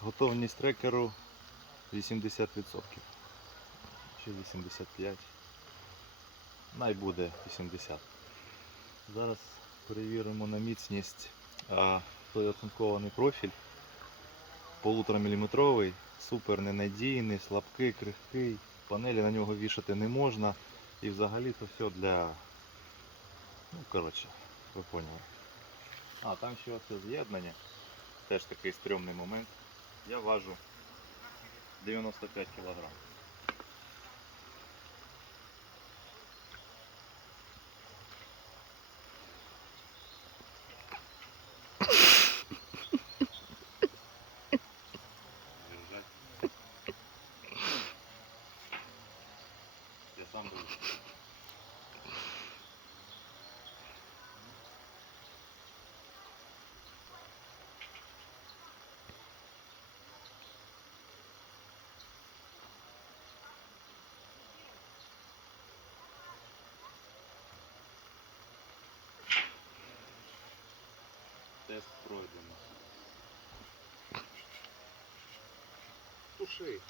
Готовність трекеру 80%. Чи 85%. Най буде 80%. Зараз перевіримо на міцність той оцинкований профіль. Полутораміліметровий, супер ненадійний, слабкий, крихкий. Панелі на нього вішати не можна. І взагалі це все для. Ну, коротше, ви поняли. А, там ще оце з'єднання. Теж такий стрьомний момент. Я важу 95 кг. Я сам буду. Тест пройдено. Туши.